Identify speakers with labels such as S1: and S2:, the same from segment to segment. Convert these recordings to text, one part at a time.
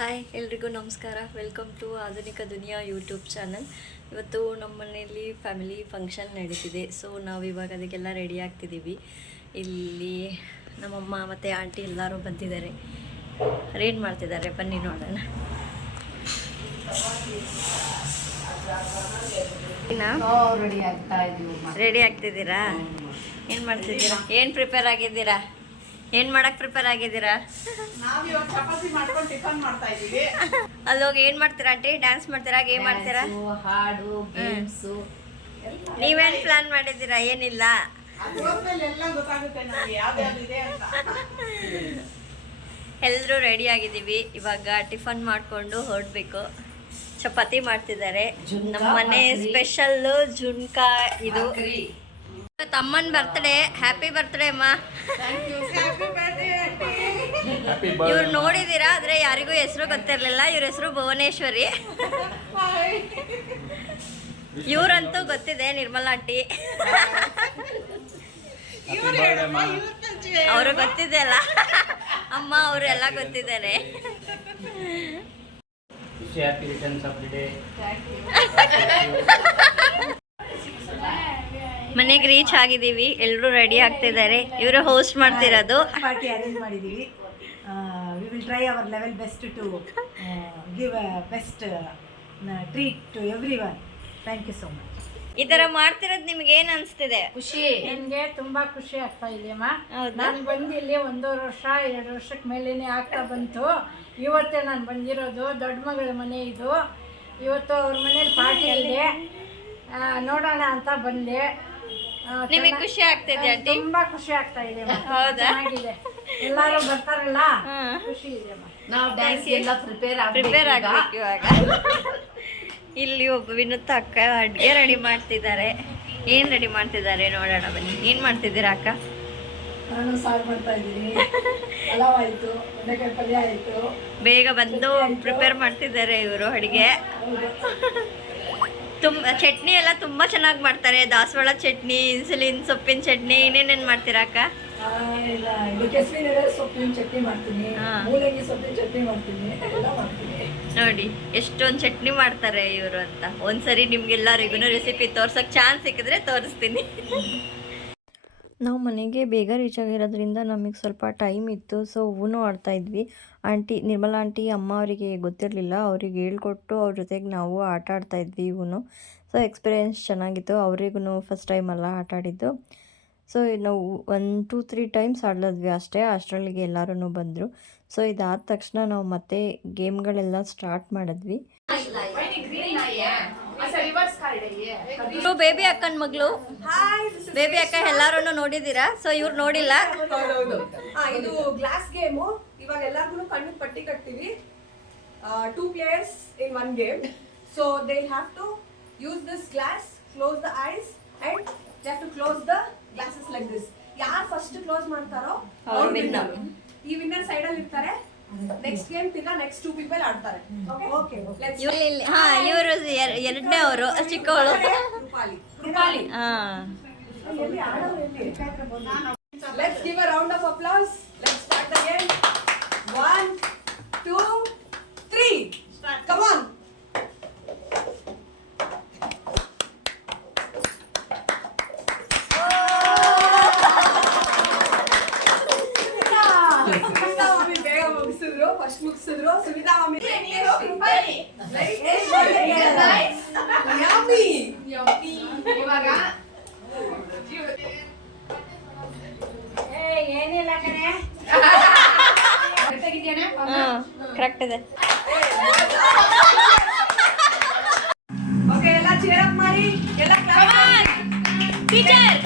S1: Hi ಎಲ್ರಿಗೂ ನಮಸ್ಕಾರ. Welcome to ಆಧುನಿಕ ದುನಿಯಾ ಯೂಟ್ಯೂಬ್ ಚಾನಲ್ ಇವತ್ತು ನಮ್ಮ ಮನೆಯಲ್ಲಿ ಫ್ಯಾಮಿಲಿ ಫಂಕ್ಷನ್ ನಡೀತಿದೆ. ಸೊ ನಾವು ಇವಾಗ ಅದಕ್ಕೆಲ್ಲ ರೆಡಿ ಆಗ್ತಿದ್ದೀವಿ ಇಲ್ಲಿ ನಮ್ಮಮ್ಮ ಮತ್ತು ಆಂಟಿ ಎಲ್ಲರೂ ಬಂದಿದ್ದಾರೆ. ರೇಟ್ ಮಾಡ್ತಿದ್ದಾರೆ. ಬನ್ನಿ ನೋಡೋಣ.
S2: ರೆಡಿ ಆಗ್ತಾ
S1: ರೆಡಿ ಆಗ್ತಿದ್ದೀರಾ? ಏನು ಮಾಡ್ತಿದ್ದೀರಾ? ಏನು ಪ್ರಿಪೇರ್ ಆಗಿದ್ದೀರಾ? ಏನು ಮಾಡಕ್ ಪ್ರಿಪೇರ್ ಆಗಿದ್ದೀರಾ?
S3: ನಾವ್ ಇವಾಗ ಚಪಾತಿ ಮಾಡ್ಕೊಂಡು ಟಿಫನ್ ಮಾಡ್ತಾ ಇದೀವಿ
S1: ಅಲ್ಲೋಗಿ ಏನು ಮಾಡ್ತೀರಾ ಆಂಟಿ? ಡ್ಯಾನ್ಸ್ ಮಾಡ್ತೀರಾ? ಗೇಮ್ ಮಾಡ್ತೀರಾ?
S2: ಹಾಡು ಗೇಮ್ಸ್
S1: ನೀವೇನು ಪ್ಲಾನ್ ಮಾಡಿದ್ದೀರಾ? ಏನಿಲ್ಲ. ಎಲ್ಲರೂ ರೆಡಿ ಆಗಿದ್ದೀವಿ. ಇವಾಗ ಟಿಫನ್ ಮಾಡಿಕೊಂಡು ಹೊರಡ್ಬೇಕು. ಚಪಾತಿ ಮಾಡ್ತಿದ್ದಾರೆ. ನಮ್ಮ ಮನೆ ಸ್ಪೆಷಲ್ಲು ಜುನ್ಕಾ ಇದು. ತಮ್ಮನ ಬರ್ತ್ಡೇ ಹ್ಯಾಪಿ ಬರ್ತ್ಡೇ ಅಮ್ಮ. ಇವ್ರು ನೋಡಿದೀರಾ ಆದ್ರೆ ಯಾರಿಗೂ ಹೆಸರು ಗೊತ್ತಿರಲಿಲ್ಲ. ಇವ್ರ ಹೆಸರು ಭುವನೇಶ್ವರಿ. ಇವ್ರಂತೂ ಗೊತ್ತಿದೆ ನಿರ್ಮಲಾ ಆಂಟಿ. ಅವ್ರು ಗೊತ್ತಿದೆ ಅಲ್ಲ. ಅಮ್ಮ ಅವರು ಎಲ್ಲ ಗೊತ್ತಿದ್ದಾರೆ
S4: happy returns of the day.
S1: ಮನೆಗೆ ರೀಚ್ ಆಗಿದ್ದೀವಿ ಎಲ್ಲರೂ ರೆಡಿ ಆಗ್ತಿದ್ದಾರೆ ಇವರು ಹೋಸ್ಟ್ ಮಾಡ್ತಿರೋದು.
S5: ಪಾರ್ಟಿ ಅರೇಂಜ್ ಮಾಡಿದ್ದೀವಿ we will try our level best to give best treat to everyone thank you so much
S1: ಈ ತರ ಮಾಡ್ತಿರೋದು ನಿಮ್ಗೆ ಏನ್ ಅನ್ಸ್ತಿದೆ?
S2: ಖುಷಿ.
S6: ನನಗೆ ತುಂಬಾ ಖುಷಿ ಆಗ್ತಾ ಇದೆ ಅಮ್ಮ ನಾನು ಬಂದು ಇಲ್ಲಿ ಒಂದೂವರೆ ವರ್ಷ ಎರಡು ವರ್ಷಕ್ಕೆ ಮೇಲೇನೆ ಆಗ್ತಾ ಬಂತು. ಇವತ್ತೇ ನಾನು ಬಂದಿರೋದು ದೊಡ್ಡ ಮಗಳ ಮನೆ ಇದು. ಇವತ್ತು ಅವ್ರ ಮನೇಲಿ ಪಾರ್ಟಿ ಇದೆ. ನೋಡೋಣ ಅಂತ ಬಂದೆ.
S1: ನಿಮಗೆ ಖುಷಿ ಆಗ್ತಿದೆ ಆಂಟಿ?
S6: ತುಂಬಾ ಖುಷಿ ಆಗ್ತಾ ಇದೆ
S1: ಹೌದಾ?
S6: ಚೆನ್ನಾಗಿದೆ. ಎಲ್ಲಾರು ಬರ್ತಾರಲ್ಲ? ಖುಷಿ ಇದೆ
S2: ನಾವು ಡ್ಯಾನ್ಸ್ ಎಲ್ಲ ಪ್ರಿಪೇರ್
S1: ಪ್ರಿಪೇರ್ ಆಗ್ಬೇಕು ಇವಾಗ. ಇಲ್ಲಿ ಒಬ್ಬ ವಿನುತ್ ಅಕ್ಕ ಅಡ್ಗೆ ರೆಡಿ ಮಾಡ್ತಿದ್ದಾರೆ. ಏನ್ ರೆಡಿ ಮಾಡ್ತಿದ್ದಾರೆ ನೋಡೋಣ ಬನ್ನಿ. ಏನ್ ಮಾಡ್ತಿದ್ದೀರಾ ಅಕ್ಕ?
S5: ನಾನು ಸಾರ್ ಮಾಡ್ತಾ ಇದ್ದೀನಿ. ಪಲಾವ್ ಆಯಿತು ಬೆಂಡೆಕಾಯಿ ಪಲ್ಯ ಆಯಿತು.
S1: ಬೇಗ ಬಂದು ಪ್ರಿಪೇರ್ ಮಾಡ್ತಿದ್ದಾರೆ ಇವರು ಅಡಿಗೆ. ತುಂಬ ಚಟ್ನಿ ಎಲ್ಲ ತುಂಬಾ ಚೆನ್ನಾಗಿ ಮಾಡ್ತಾರೆ. ದಾಸವಾಳ ಚಟ್ನಿ ಇನ್ಸುಲಿನ್ ಸೊಪ್ಪಿನ ಚಟ್ನಿ ಏನೇನೇನ್ ಮಾಡ್ತೀರಾ ಅಕ್ಕ? ನೋಡಿ ಎಷ್ಟೊಂದು ಚಟ್ನಿ ಮಾಡ್ತಾರೆ ಇವರು ಅಂತ. ಒಂದ್ಸರಿ ನಿಮ್ಗೆಲ್ಲರಿಗೂ ರೆಸಿಪಿ ತೋರ್ಸೋಕೆ ಚಾನ್ಸ್ ಸಿಕ್ಕಿದ್ರೆ ತೋರಿಸ್ತೀನಿ. ನಾವು ಮನೆಗೆ ಬೇಗ ರೀಚ್ ಆಗಿರೋದ್ರಿಂದ ನಮಗೆ ಸ್ವಲ್ಪ ಟೈಮ್ ಇತ್ತು. ಸೊ ಹೂನು ಆಡ್ತಾ ಇದ್ವಿ. ಆಂಟಿ ನಿರ್ಮಲಾ ಆಂಟಿ ಅಮ್ಮ ಅವರಿಗೆ ಗೊತ್ತಿರಲಿಲ್ಲ. ಅವ್ರಿಗೆ ಹೇಳ್ಕೊಟ್ಟು ಅವ್ರ ಜೊತೆಗೆ ನಾವು ಆಟ ಆಡ್ತಾ ಇದ್ವಿ ಇವನು ಸೊ ಎಕ್ಸ್ಪೀರಿಯೆನ್ಸ್ ಚೆನ್ನಾಗಿತ್ತು. ಅವರಿಗೂ ಫಸ್ಟ್ ಟೈಮ್ ಅಲ್ಲ ಆಟ ಆಡಿದ್ದು. ಸೊ ನಾವು ಒನ್ ಟೂ ತ್ರೀ ಟೈಮ್ಸ್ ಆಡ್ಲದ್ವಿ ಅಷ್ಟೇ. ಅಷ್ಟರಲ್ಲಿಗೆ ಎಲ್ಲರೂ ಬಂದರು. ಸೊ ಇದಾದ ತಕ್ಷಣ ನಾವು ಮತ್ತೆ ಗೇಮ್ಗಳೆಲ್ಲ ಸ್ಟಾರ್ಟ್ ಮಾಡಿದ್ವಿ. ಬೇಬಿ ಅಕ್ಕನ ಮಗಳು. ಬೇಬಿ ಅಕ್ಕ ಎಲ್ಲಾರು ನೋಡಿದ್ದೀರಾ? ಸೊ ಇವ್ರು ನೋಡಿಲ್ಲ.
S7: ಇದು ಗ್ಲಾಸ್ ಗೇಮು ಇವಾಗ ಎಲ್ಲಾರ್ಗು ಕಣ್ಣಿಗೆ ಪಟ್ಟಿ ಕಟ್ತೀವಿ. Two players in one game so they have to use this glass close the eyes and they have to close the glasses like this ಯಾರು ಫಸ್ಟ್ ಕ್ಲೋಸ್ ಮಾಡ್ತಾರೋ
S1: ಅವ್ರು winner.
S7: ಈ ವಿನ್ನರ್ ಸೈಡ್ ಅಲ್ಲಿ ಇರ್ತಾರೆ. ನೆಕ್ಸ್ಟ್ ಗೇಮ್ ತಿರ್ಗಾ next two people ಆಡ್ತಾರೆ. Okay
S1: ಇವ್ರು ಇಲ್ಲಿ ಹಾ ಇವರು ಎರಡನೇ ಅವರು ಚಿಕ್ಕವಳು.
S7: ರೂಪಾಲಿ ರೂಪಾಲಿ
S1: ಹಾ.
S7: Let's give a round of applause.
S1: Correct ಇದೆ.
S7: ಓಕೆ ಎಲ್ಲ ಚೇರ್ ಅಪ್ ಮಾಡಿ ಎಲ್ಲ
S1: teacher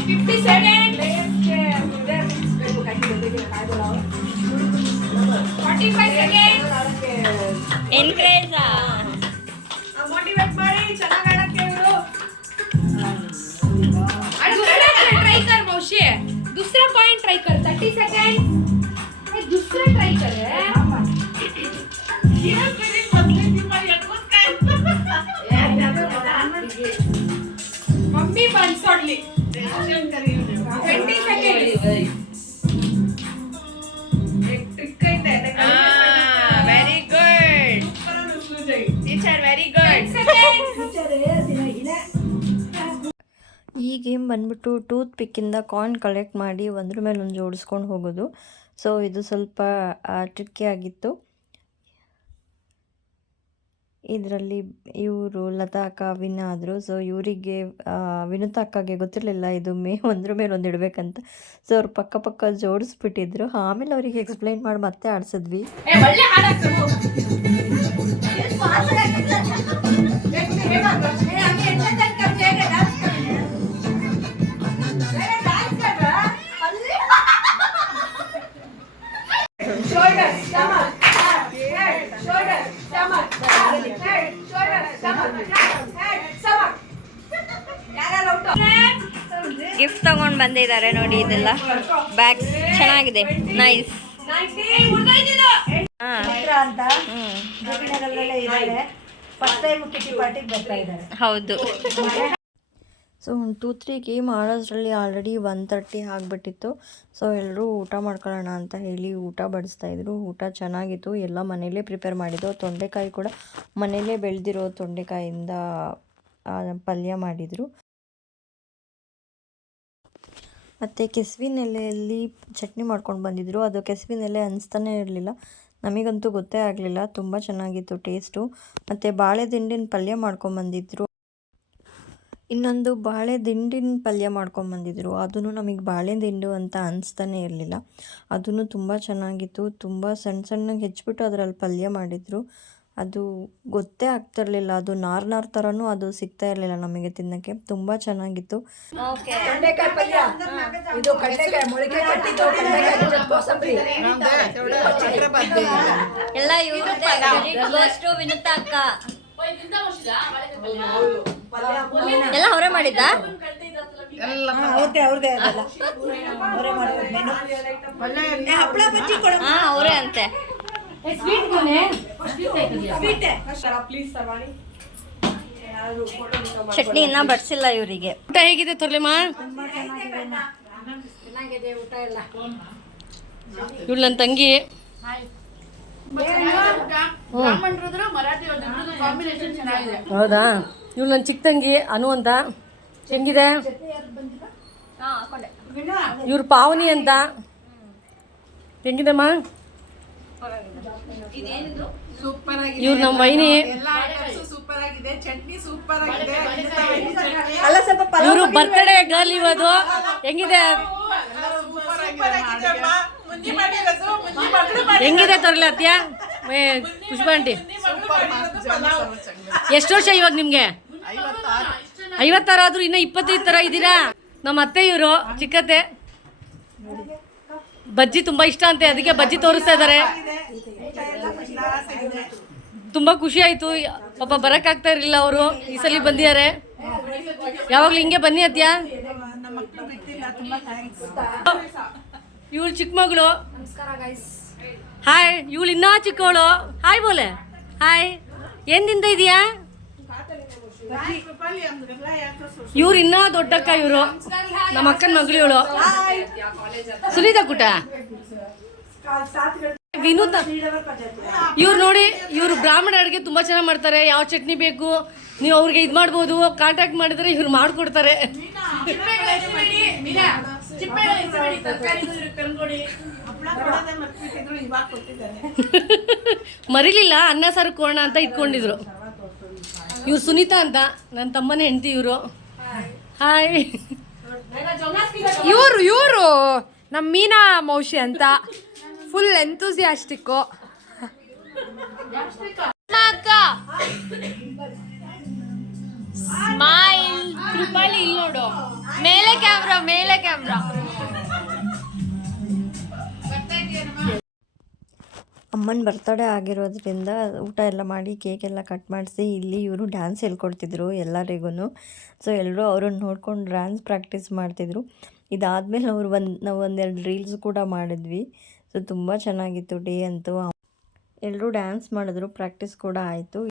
S7: fifty second forty five second
S1: encourage
S8: try कर थर्टी सेकेंड दुसरं ट्राई कर मम्मी बन सोडली twenty second very good. Teacher, very good. Second.
S1: Teacher, ಈ ಗೇಮ್ ಬಂದ್ಬಿಟ್ಟು ಟೂತ್ ಪಿಕ್ಕಿಂದ ಕಾಯಿನ್ ಕಲೆಕ್ಟ್ ಮಾಡಿ ಒಂದ್ರ ಮೇಲೆ ಒಂದು ಜೋಡಿಸ್ಕೊಂಡು ಹೋಗೋದು. ಸೊ, ಇದು ಸ್ವಲ್ಪ ಟ್ರಿಕ್ಕಿ ಆಗಿತ್ತು. ಇದರಲ್ಲಿ ಇವರು ಲತಾ ಅಕ್ಕ ವಿನ್ ಆದರು. ಸೊ, ಇವರಿಗೆ ವಿನುತಾ ಅಕ್ಕಗೆ ಗೊತ್ತಿರಲಿಲ್ಲ, ಇದು ಮೇ ಒಂದ್ರ ಮೇಲೆ ಒಂದು ಇಡಬೇಕಂತ. ಸೊ, ಅವ್ರು ಪಕ್ಕ ಪಕ್ಕ ಜೋಡಿಸ್ಬಿಟ್ಟಿದ್ರು. ಆಮೇಲೆ ಅವರಿಗೆ ಎಕ್ಸ್ಪ್ಲೈನ್ ಮಾಡಿ ಮತ್ತೆ ಆಡಿಸಿದ್ವಿ. ಬಂದಿದ್ದಾರೆ ನೋಡಿ ಇದೆಲ್ಲ. ಬ್ಯಾಗ್ ಚೆನ್ನಾಗಿದೆ. ನೈಸ್ ಹೌದು. ಸೊ ಒಂದು ಟೂ ತ್ರೀ ಗೇಮ್ ಆಡೋದ್ರಲ್ಲಿ ಆಲ್ರೆಡಿ ಒನ್ ತರ್ಟಿ ಆಗಿಬಿಟ್ಟಿತ್ತು. ಸೊ ಎಲ್ಲರೂ ಊಟ ಮಾಡ್ಕೊಳ್ಳೋಣ ಅಂತ ಹೇಳಿ ಊಟ ಬಡಿಸ್ತಾಯಿದ್ರು ಊಟ ಚೆನ್ನಾಗಿತ್ತು. ಎಲ್ಲ ಮನೆಯಲ್ಲೇ ಪ್ರಿಪೇರ್ ಮಾಡಿದ್ದು. ತೊಂಡೆಕಾಯಿ ಕೂಡ ಮನೆಯಲ್ಲೇ ಬೆಳೆದಿರೋ ತೊಂಡೆಕಾಯಿಂದ ಪಲ್ಯ ಮಾಡಿದರು. ಮತ್ತು ಕೆಸುವಿನ ಎಲೆಯಲ್ಲಿ ಚಟ್ನಿ ಮಾಡ್ಕೊಂಡು ಬಂದಿದ್ದರು ಅದು ಕೆಸುವಿನ ಎಲೆ ಅನಿಸ್ತಾನೇ ಇರಲಿಲ್ಲ. ನಮಗಂತೂ ಗೊತ್ತೇ ಆಗಲಿಲ್ಲ. ತುಂಬ ಚೆನ್ನಾಗಿತ್ತು ಟೇಸ್ಟು. ಮತ್ತು ಬಾಳೆ ದಿಂಡಿನ ಪಲ್ಯ ಮಾಡ್ಕೊಂಬಂದಿದ್ರು ಇನ್ನೊಂದು ಬಾಳೆ ದಿಂಡಿನ ಪಲ್ಯ ಮಾಡ್ಕೊಂಬಂದಿದ್ರು ಅದೂ ನಮಗೆ ಬಾಳೆ ದಿಂಡು ಅಂತ ಅನಿಸ್ತಾನೆ ಇರಲಿಲ್ಲ. ಅದನ್ನು ತುಂಬ ಚೆನ್ನಾಗಿತ್ತು. ತುಂಬ ಸಣ್ಣ ಸಣ್ಣಗೆ ಹೆಚ್ಚಿಬಿಟ್ಟು ಅದರಲ್ಲಿ ಪಲ್ಯ ಮಾಡಿದರು. ಅದು ಗೊತ್ತೇ ಆಗ್ತಿರ್ಲಿಲ್ಲ ಅದು ನಾರ್ ನಾರ್ ಥರನೂ ಅದು ಸಿಗ್ತಾ ಇರಲಿಲ್ಲ ನಮಗೆ ತಿನ್ನಕ್ಕೆ. ತುಂಬ ಚೆನ್ನಾಗಿತ್ತು. ಎಲ್ಲ ಇವ್ರದ್ದು ವಿನುತಾ ಅಕ್ಕ. ಎಲ್ಲ ಅವರೇ ಮಾಡಿದ್ದಾ?
S5: ಅವರೇ
S1: ಅಂತೆ. ಚಟ್ನಿ ಇನ್ನ ಬಡ್ಸಿಲ್ಲ ಇವರಿಗೆ.
S8: ಊಟ ಹೇಗಿದೆ ತೊರ್ಲೆಮ್ಮ?
S6: ಚೆನ್ನಾಗಿದೆ. ಊಟ ಎಲ್ಲ.
S8: ಇವಳು ನನ್ನ ತಂಗಿ. ಹೌದಾ? ಇವಳು ನನ್ನ ಚಿಕ್ಕ ತಂಗಿ ಅನು ಅಂತ. ಹೆಂಗಿದೆ? ಇವ್ರು ಪಾವನಿ ಅಂತ. ಹೆಂಗಿದೆಮ್ಮ? ಇವ್ರು ನಮ್ಮ ವೈನಿ.
S3: ಸೂಪರ್ ಆಗಿದೆ ಚಟ್ನಿ ಸೂಪರ್ ಆಗಿದೆ
S5: ಅಲ್ಲ ಸ್ವಲ್ಪ ಪಲಾವ್
S8: ಇವರು ಬರ್ತಡೇ ಗರ್ಲ್ ಇವತ್ತು. ಹೆಂಗಿದೆ?
S3: ಸೂಪರ್ ಆಗಿದೆ ಅಮ್ಮ ಮುಂಜಿ ಮಾಡಿರೋದು ಮುಂಜಿ ಮಗಳು
S8: ಹೆಂಗಿದೆ ತರಲ ಅತ್ಯ? ಏ ಪುಷ್ಪ ಆಂಟಿ. ಎಷ್ಟು ವರ್ಷ ಇವಾಗ ನಿಮ್ಗೆ? ಐವತ್ತಾರು. ಆದ್ರೂ ಇನ್ನ ಇಪ್ಪತ್ತೈದು ತರ ಇದ್ದೀರಾ? ನಮ್ಮ ಅತ್ತೆ ಇವರು ಚಿಕ್ಕತ್ತೆ. ಬಜ್ಜಿ ತುಂಬಾ ಇಷ್ಟ ಅಂತೆ, ಅದಕ್ಕೆ ಬಜ್ಜಿ ತೋರಿಸ್ತಾ ಇದ್ದಾರೆ ತುಂಬಾ ಖುಷಿ ಆಯ್ತು. ಪಾಪ ಬರಕ್ ಆಗ್ತಾ ಇರ್ಲಿಲ್ಲ ಅವರು. ಈ ಸಲ ಬಂದಿದ್ದಾರೆ. ಯಾವಾಗ್ಲೂ ಹಿಂಗೆ ಬನ್ನಿ ಅತ್ಯಾ. ಇವಳು ಚಿಕ್ಕ ಮಗಳು. ಹಾಯ್ ಇವಳು ಇನ್ನೂ ಚಿಕ್ಕವಳು. ಹಾಯ್ ಬೋಲೆ. ಹಾಯ್ ಏನ್ ತಿಂತ ಇದೀಯಾ? ಇವ್ರು ಇನ್ನೂ ದೊಡ್ಡಕ್ಕ ಇವರು. ನಮ್ಮ ಅಕ್ಕನ ಮಗಳು ಇವಳು ಸುನೀತಾ ಕುಟ? ವಿನೂತ. ಇವ್ರು ನೋಡಿ ಇವ್ರು ಬ್ರಾಹ್ಮಣ ಅಡುಗೆ ತುಂಬಾ ಚೆನ್ನಾಗಿ ಮಾಡ್ತಾರೆ. ಯಾವ ಚಟ್ನಿ ಬೇಕು ನೀವು ಅವ್ರಿಗೆ ಇದು ಮಾಡ್ಬೋದು ಕಾಂಟ್ಯಾಕ್ಟ್ ಮಾಡಿದ್ರೆ ಇವ್ರು ಮಾಡ್ಕೊಡ್ತಾರೆ.
S3: ಇವಾಗ ಕೊಟ್ಟಿದ್ದಾರೆ
S8: ಮರಿಲಿಲ್ಲ ಅನ್ನ ಸಾರು ಕೋಣ ಅಂತ ಇಟ್ಕೊಂಡಿದ್ರು. ಇವ್ರು ಸುನೀತಾ ಅಂತ ನನ್ನ ತಮ್ಮನ ಹೆಂಡತಿ ಇವರು. ಹಾಯ್
S9: ಇವರು ಇವರು. ನಮ್ಮ ಮೀನಾ ಮೌಷಿ ಅಂತ. ಫುಲ್ ಎಂತೂಸಿಯಾಸ್ಟಿಕ್ಕು ಸ್ಮೈಲ್ ಕೃಪಾಲಿ ಇಲ್ಲಿ ನೋಡು. ಮೇಲೆ ಕ್ಯಾಮ್ರಾ ಮೇಲೆ ಕ್ಯಾಮ್ರಾ
S1: ಅಮ್ಮನ ಬರ್ತಡೇ ಆಗಿರೋದ್ರಿಂದ ಊಟ ಎಲ್ಲ ಮಾಡಿ ಕೇಕ್ ಎಲ್ಲ ಕಟ್ ಮಾಡಿಸಿ ಇಲ್ಲಿ ಇವರು ಡ್ಯಾನ್ಸ್ ಹೇಳ್ಕೊಡ್ತಿದ್ರು ಎಲ್ಲರಿಗೂ ಸೊ ಎಲ್ಲರೂ ಅವ್ರನ್ನ ನೋಡ್ಕೊಂಡು ಡ್ಯಾನ್ಸ್ ಪ್ರಾಕ್ಟೀಸ್ ಮಾಡ್ತಿದ್ರು. ಇದಾದಮೇಲೆ ಅವರು ಒಂದು, ನಾವು ಒಂದೆರಡು ರೀಲ್ಸ್ ಕೂಡ ಮಾಡಿದ್ವಿ. ಸೊ ತುಂಬ ಚೆನ್ನಾಗಿತ್ತು ಡೇ ಅಂತೂ. ಎಲ್ಲರೂ ಡ್ಯಾನ್ಸ್ ಮಾಡಿದ್ರು ಪ್ರಾಕ್ಟೀಸ್ ಕೂಡ ಆಯಿತು.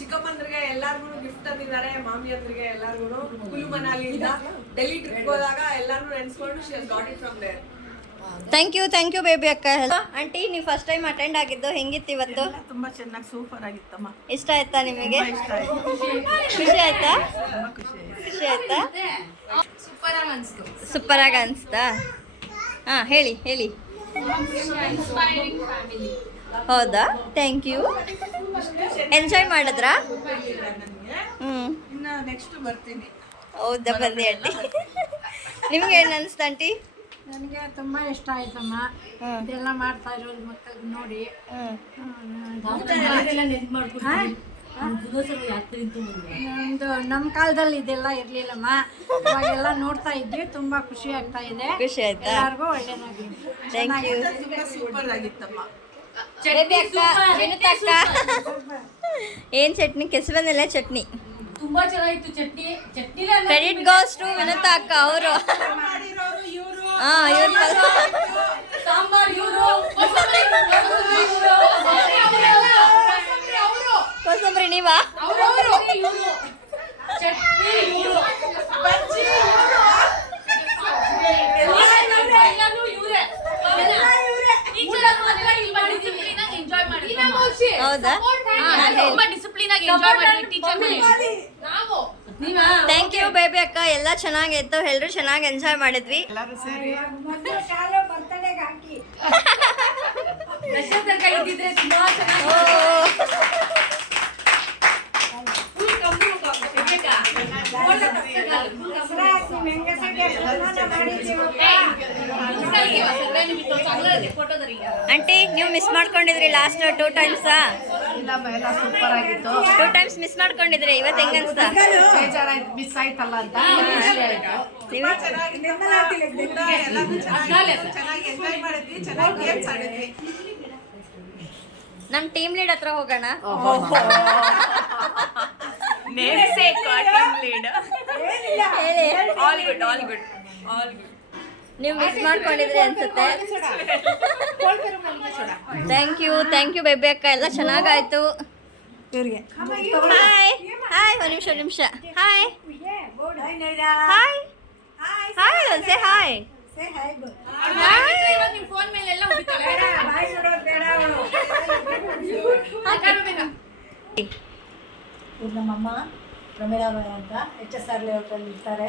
S7: ಚಿಕ್ಕಮ್ಮಂದ್ರಿಗೆ ಎಲ್ಲಾರ್ಗು ಗಿಫ್ಟ್ ತಂದಿದ್ದಾರೆ ಮಾಮಿಯಂದ್ರಿಗೆ ಎಲ್ಲಾರ್ಗು ಕುಲು ಮನಾಲಿಯಿಂದ ಡೆಲ್ಲಿ ಟ್ರಿಪ್ ಹೋದಾಗ ಎಲ್ಲಾನು ನೆನ್ಸ್ಕೊಂಡು she has got it from there
S1: thank you thank you baby ಅಕ್ಕ. ಆಂಟಿ ನೀವು ಫಸ್ಟ್ ಟೈಮ್ ಅಟೆಂಡ್ ಆಗಿದ್ದು ಹೆಂಗಿತ್ತು ಇವತ್ತು?
S3: ತುಂಬಾ ಚೆನ್ನಾಗಿ ಸೂಪರ್ ಆಗಿತ್ತಮ್ಮ.
S1: ಇಷ್ಟ ಆಯ್ತಾ ನಿಮಗೆ?
S3: ಇಷ್ಟ ಆಯ್ತು.
S1: ಖುಷಿ ಆಯ್ತಾ?
S3: ಖುಷಿ ಆಯ್ತಾ.
S2: ಸೂಪರ್ ಆಗಿ ಅನ್ಸ್ತು.
S1: ಸೂಪರ್ ಆಗಿ ಅನಿಸ್ತಾ? ಹಾಂ ಹೇಳಿ ಹೇಳಿ. ಹೌದಾ? ಥ್ಯಾಂಕ್ ಯು ಎಂಜಾಯ್ ಮಾಡಿದ್ರಾ? ಹ್ಞೂ
S3: ಇನ್ನ ನೆಕ್ಸ್ಟ್ ಬರ್ತೀನಿ.
S1: ಹೌದಾ ಬಂದೆ ಆಂಟಿ ನಿಮ್ಗೆ ಏನು ಅನಿಸ್ತಾ ಆಂಟಿ?
S6: ನನಗೆ ತುಂಬ ಇಷ್ಟ ಆಯ್ತಮ್ಮ. ಇದೆಲ್ಲ ಮಾಡ್ತಾ ಇರೋದು ಮಕ್ಕಳಿಗೆ ನೋಡಿ. ಒಂದು ನಮ್ಮ ಕಾಲದಲ್ಲಿ ಇದೆಲ್ಲ ಇರಲಿಲ್ಲಮ್ಮ. ಇವಾಗೆಲ್ಲ ನೋಡ್ತಾ ಇದ್ವಿ. ತುಂಬಾ ಖುಷಿ ಆಗ್ತಾ ಇದೆ.
S1: ಖುಷಿ ಆಯ್ತಾ?
S6: ಎಲ್ಲರಿಗೂ ಒಳ್ಳೇದಾಗಲಿ.
S1: ಥ್ಯಾಂಕ್ ಯು
S3: ತುಂಬಾ ಸೂಪರ್ ಆಗಿತ್ತಮ್ಮ.
S1: ಬೇಬಿ ಅಕ್ಕ ಏನು ಚಟ್ನಿ? ಕೆಸವನ್ನೆಲ್ಲ ಚಟ್ನಿ.
S8: ತುಂಬಾ ಚೆನ್ನಾಗಿತ್ತು ಚಟ್ನಿ. ಅನ್ನ
S1: ಕ್ರೆಡಿಟ್ ಗೋಸ್ ಟು ವಿನುತಾ ಅಕ್ಕ ಅವರು.
S3: ಮಾಡಿರೋರು ಇವರು
S1: ಹಾಂ ಇವ್ರ
S8: ಸಾಂಬಾರ್ ಇವರು
S1: ಕೋಸಂಬರಿ ನೀವಾ?
S8: ಚಟ್ನಿ ಇವರು. ಎಲ್ಲಾನು ಇವ್ರೆ. ಎಂಜಾಯ್ ಮಾಡಿ
S1: ಹೌದಾ? ಹಾಂ
S9: ತುಂಬಾ ಡಿಸಿಪ್ಲಿನ್ ಆಗಿ ಎಂಜಾಯ್ ಮಾಡಿ. ಟೀಚರ್
S1: ಥ್ಯಾಂಕ್ ಯು ಬೇಬಿ ಅಕ್ಕ. ಎಲ್ಲ ಚೆನ್ನಾಗಿತ್ತು ಎಲ್ಲರೂ ಚೆನ್ನಾಗಿ ಎಂಜಾಯ್ ಮಾಡಿದ್ವಿ.
S3: ಎಲ್ಲರೂ ಸೇರಿ.
S1: ಆಂಟಿ ನೀವು ಮಿಸ್ ಮಾಡ್ಕೊಂಡಿದ್ರಿ ಲಾಸ್ಟ್ ಟೂ ಟೈಮ್ಸಾ
S2: ಇಲ್ಲಮ್ಮ ಎಲ್ಲ ಸೂಪರ್ ಆಗಿತ್ತು.
S1: ಟೂ ಟೈಮ್ಸ್ ಮಿಸ್ ಮಾಡ್ಕೊಂಡಿದ್ರೆ ಇವತ್ತು ಹೆಂಗ ಅನ್ಸ್ತಾ?
S2: ಬೇಜಾರಾಯ್ತು ಮಿಸ್ ಆಯ್ತಲ್ಲ ಅಂತ. ನಮ್ ಆಯ್ತು.
S1: ನೀವು?
S3: ಎಲ್ಲರೂ ಚೆನ್ನಾಗಿ ಚೆನ್ನಾಗಿ ಎಂಜಾಯ್ ಮಾಡಿದ್ವಿ ಚೆನ್ನಾಗಿ ಗೇಮ್ಸ್ ಆಡಿದ್ವಿ.
S1: ನಮ್ಮ ಟೀಮ್ ಲೀಡ್ ಹತ್ರ ಹೋಗೋಣ. ಹೇಳಿ.
S9: All good all good all good
S1: ನೀವು ಮಿಸ್ ಮಾಡ್ಕೊಂಡಿದ್ರಿ ಅನ್ಸುತ್ತೆ. Thank you thank you baby ಅಕ್ಕ. ಎಲ್ಲ ಚೆನ್ನಾಗಾಯ್ತು.
S5: ಇವ್ರಿಗೆ.
S1: ಹಾಯ್ ಹಾಯ್ ಒಂದು ನಿಮಿಷ ನಿಮಿಷ. Hi hi hi say hi
S5: ನಮ್ಮಮ್ಮ ಪ್ರಮೀಳಾ ಅಂತ ಎಚ್ ಎಸ್ ಆರ್ ಲೇಔಟಲ್ಲಿ ಇರ್ತಾರೆ.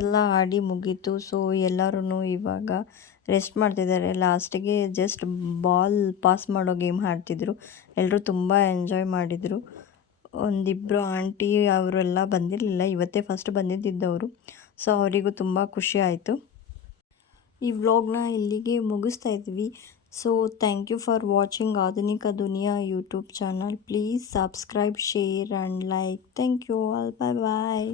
S1: ಎಲ್ಲ ಆಡಿ ಮುಗೀತು. ಸೊ ಎಲ್ಲರೂ ಇವಾಗ ರೆಸ್ಟ್ ಮಾಡ್ತಿದ್ದಾರೆ. ಲಾಸ್ಟಿಗೆ ಜಸ್ಟ್ ಬಾಲ್ ಪಾಸ್ ಮಾಡೋ ಗೇಮ್ ಆಡ್ತಿದ್ರು. ಎಲ್ಲರೂ ತುಂಬ ಎಂಜಾಯ್ ಮಾಡಿದರು. ಒಂದಿಬ್ಬರು ಆಂಟಿ ಅವರೆಲ್ಲ ಬಂದಿರಲಿಲ್ಲ. ಇವತ್ತೇ ಫಸ್ಟ್ ಬಂದಿದ್ದಿದ್ದವರು. ಸೊ ಅವರಿಗೂ ತುಂಬ ಖುಷಿ ಆಯಿತು. ಈ ವ್ಲಾಗ್ನ ಇಲ್ಲಿಗೆ ಮುಗಿಸ್ತಾ ಇದ್ವಿ. So thank you for watching Adhunika Duniya YouTube channel please subscribe share and like thank you all bye bye